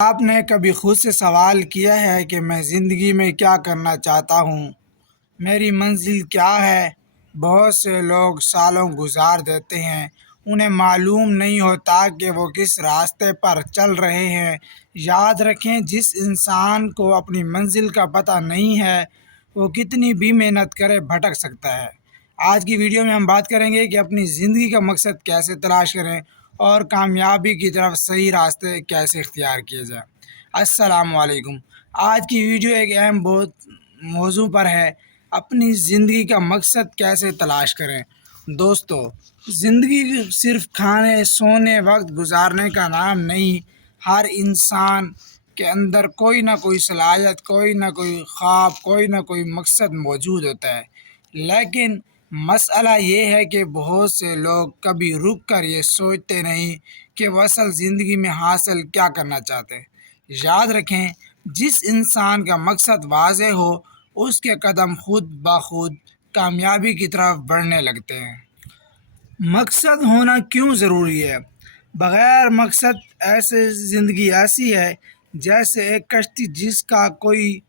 آپ نے کبھی خود سے سوال کیا ہے کہ میں زندگی میں کیا کرنا چاہتا ہوں؟ میری منزل کیا ہے؟ بہت سے لوگ سالوں گزار دیتے ہیں، انہیں معلوم نہیں ہوتا کہ وہ کس راستے پر چل رہے ہیں۔ یاد رکھیں، جس انسان کو اپنی منزل کا پتہ نہیں ہے، وہ کتنی بھی محنت کرے بھٹک سکتا ہے۔ آج کی ویڈیو میں ہم بات کریں گے کہ اپنی زندگی کا مقصد کیسے تلاش کریں اور کامیابی کی طرف صحیح راستے کیسے اختیار کیے جائیں۔ السلام علیکم۔ آج کی ویڈیو ایک اہم موضوع پر ہے، اپنی زندگی کا مقصد کیسے تلاش کریں۔ دوستو، زندگی صرف کھانے، سونے، وقت گزارنے کا نام نہیں۔ ہر انسان کے اندر کوئی نہ کوئی صلاحیت، کوئی نہ کوئی خواب، کوئی نہ کوئی مقصد موجود ہوتا ہے، لیکن مسئلہ یہ ہے کہ بہت سے لوگ کبھی رک کر یہ سوچتے نہیں کہ وہ اصل زندگی میں حاصل کیا کرنا چاہتے ہیں۔ یاد رکھیں، جس انسان کا مقصد واضح ہو، اس کے قدم خود بخود کامیابی کی طرف بڑھنے لگتے ہیں۔ مقصد ہونا کیوں ضروری ہے؟ بغیر مقصد زندگی ایسی ہے جیسے ایک کشتی جس کا کوئی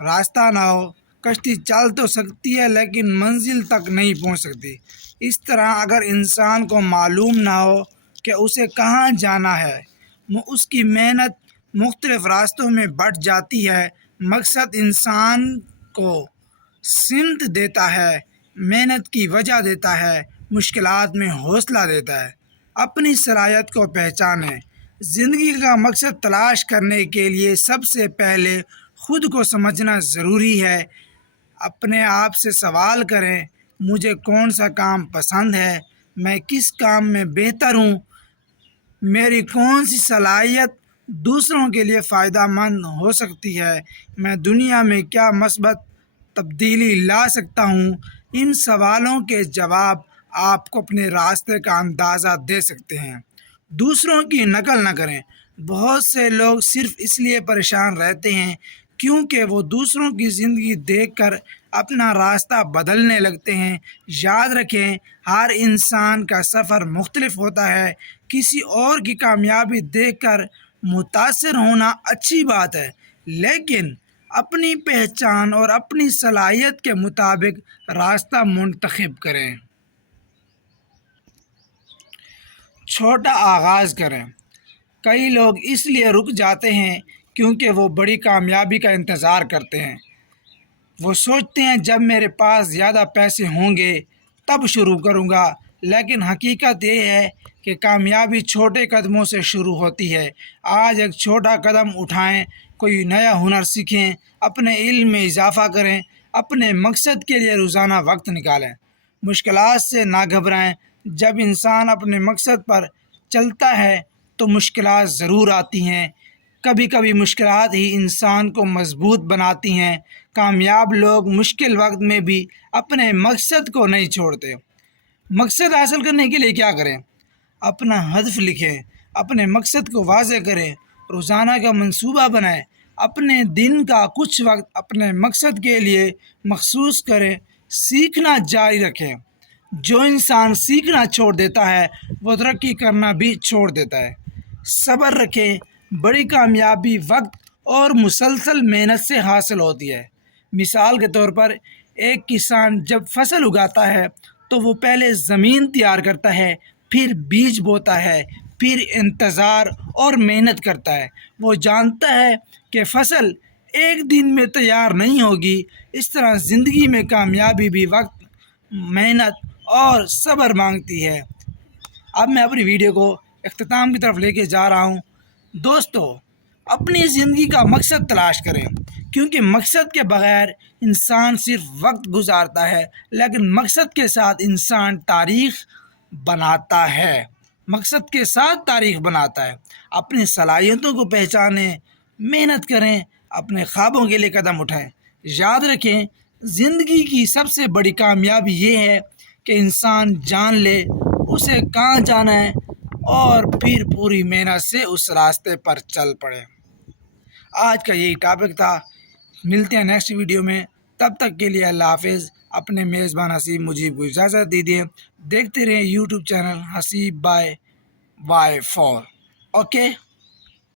راستہ نہ ہو۔ کشتی چل تو سکتی ہے لیکن منزل تک نہیں پہنچ سکتی۔ اس طرح اگر انسان کو معلوم نہ ہو کہ اسے کہاں جانا ہے، اس کی محنت مختلف راستوں میں بٹ جاتی ہے۔ مقصد انسان کو سمت دیتا ہے، محنت کی وجہ دیتا ہے، مشکلات میں حوصلہ دیتا ہے۔ اپنی صلاحیت کو پہچانیں۔ زندگی کا مقصد تلاش کرنے کے لیے سب سے پہلے خود کو سمجھنا ضروری ہے۔ اپنے آپ سے سوال کریں، مجھے کون سا کام پسند ہے؟ میں کس کام میں بہتر ہوں؟ میری کون سی صلاحیت دوسروں کے لیے فائدہ مند ہو سکتی ہے؟ میں دنیا میں کیا مثبت تبدیلی لا سکتا ہوں؟ ان سوالوں کے جواب آپ کو اپنے راستے کا اندازہ دے سکتے ہیں۔ دوسروں کی نقل نہ کریں۔ بہت سے لوگ صرف اس لیے پریشان رہتے ہیں کیونکہ وہ دوسروں کی زندگی دیکھ کر اپنا راستہ بدلنے لگتے ہیں۔ یاد رکھیں، ہر انسان کا سفر مختلف ہوتا ہے۔ کسی اور کی کامیابی دیکھ کر متاثر ہونا اچھی بات ہے، لیکن اپنی پہچان اور اپنی صلاحیت کے مطابق راستہ منتخب کریں۔ چھوٹا آغاز کریں۔ کئی لوگ اس لیے رک جاتے ہیں کیونکہ وہ بڑی کامیابی کا انتظار کرتے ہیں۔ وہ سوچتے ہیں جب میرے پاس زیادہ پیسے ہوں گے تب شروع کروں گا، لیکن حقیقت یہ ہے کہ کامیابی چھوٹے قدموں سے شروع ہوتی ہے۔ آج ایک چھوٹا قدم اٹھائیں، کوئی نیا ہنر سیکھیں، اپنے علم میں اضافہ کریں، اپنے مقصد کے لیے روزانہ وقت نکالیں۔ مشکلات سے نہ گھبرائیں۔ جب انسان اپنے مقصد پر چلتا ہے تو مشکلات ضرور آتی ہیں۔ کبھی کبھی مشکلات ہی انسان کو مضبوط بناتی ہیں۔ کامیاب لوگ مشکل وقت میں بھی اپنے مقصد کو نہیں چھوڑتے۔ مقصد حاصل کرنے کے لیے کیا کریں؟ اپنا ہدف لکھیں، اپنے مقصد کو واضح کریں، روزانہ کا منصوبہ بنائیں، اپنے دن کا کچھ وقت اپنے مقصد کے لیے مخصوص کریں، سیکھنا جاری رکھیں۔ جو انسان سیکھنا چھوڑ دیتا ہے وہ ترقی کرنا بھی چھوڑ دیتا ہے۔ صبر رکھیں، بڑی کامیابی وقت اور مسلسل محنت سے حاصل ہوتی ہے۔ مثال کے طور پر، ایک کسان جب فصل اگاتا ہے تو وہ پہلے زمین تیار کرتا ہے، پھر بیج بوتا ہے، پھر انتظار اور محنت کرتا ہے۔ وہ جانتا ہے کہ فصل ایک دن میں تیار نہیں ہوگی۔ اس طرح زندگی میں کامیابی بھی وقت، محنت اور صبر مانگتی ہے۔ اب میں اپنی ویڈیو کو اختتام کی طرف لے کے جا رہا ہوں۔ دوستو، اپنی زندگی کا مقصد تلاش کریں، کیونکہ مقصد کے بغیر انسان صرف وقت گزارتا ہے، لیکن مقصد کے ساتھ انسان تاریخ بناتا ہے۔ مقصد کے ساتھ تاریخ بناتا ہے۔ اپنی صلاحیتوں کو پہچانیں، محنت کریں، اپنے خوابوں کے لیے قدم اٹھائیں۔ یاد رکھیں، زندگی کی سب سے بڑی کامیابی یہ ہے کہ انسان جان لے اسے کہاں جانا ہے اور پھر پوری محنت سے اس راستے پر چل پڑے۔ آج کا یہی ٹاپک تھا۔ ملتے ہیں نیکسٹ ویڈیو میں، تب تک کے لیے اللہ حافظ۔ اپنے میزبان حسیب مجیب کو اجازت دیجیے۔ دیکھتے رہیں YouTube channel Haseeb by Y 4۔ Okay.